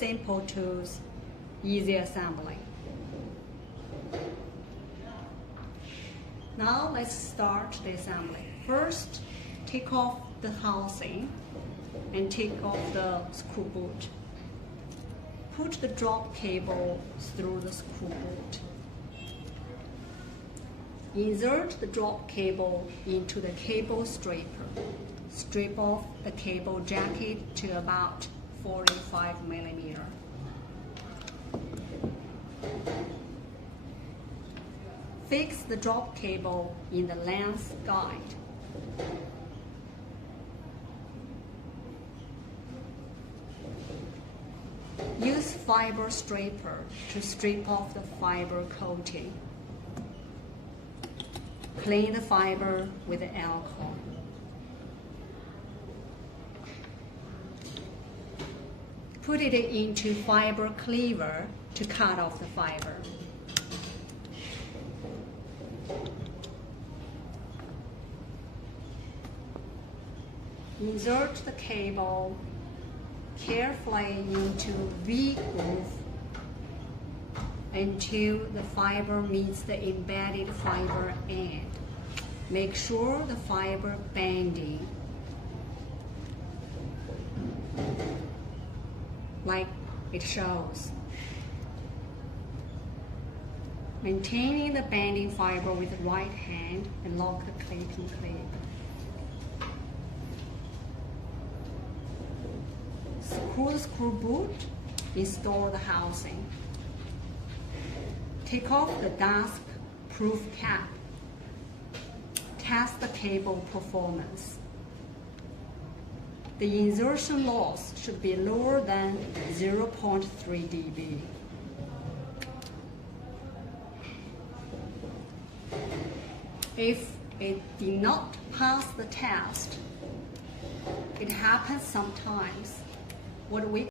simple tools, easy assembly. Now let's start the assembly. First, take off the housing and take off the screw boot. Put the drop cable through the screw boot. Insert the drop cable into the cable stripper. Strip off the cable jacket to about 45 millimeters. Fix the drop cable in the length guide. Use fiber stripper to strip off the fiber coating. Clean the fiber with alcohol. Put it into fiber cleaver to cut off the fiber. Insert the cable carefully into V groove until the fiber meets the embedded fiber end. Make sure the fiber bending like it shows. Maintaining the bending fiber with the right hand and lock the clipping clip. Screw the screw boot, install the housing. Take off the dust-proof cap. Test the cable performance. The insertion loss should be lower than 0.3 dB. If it did not pass the test, it happens sometimes. What we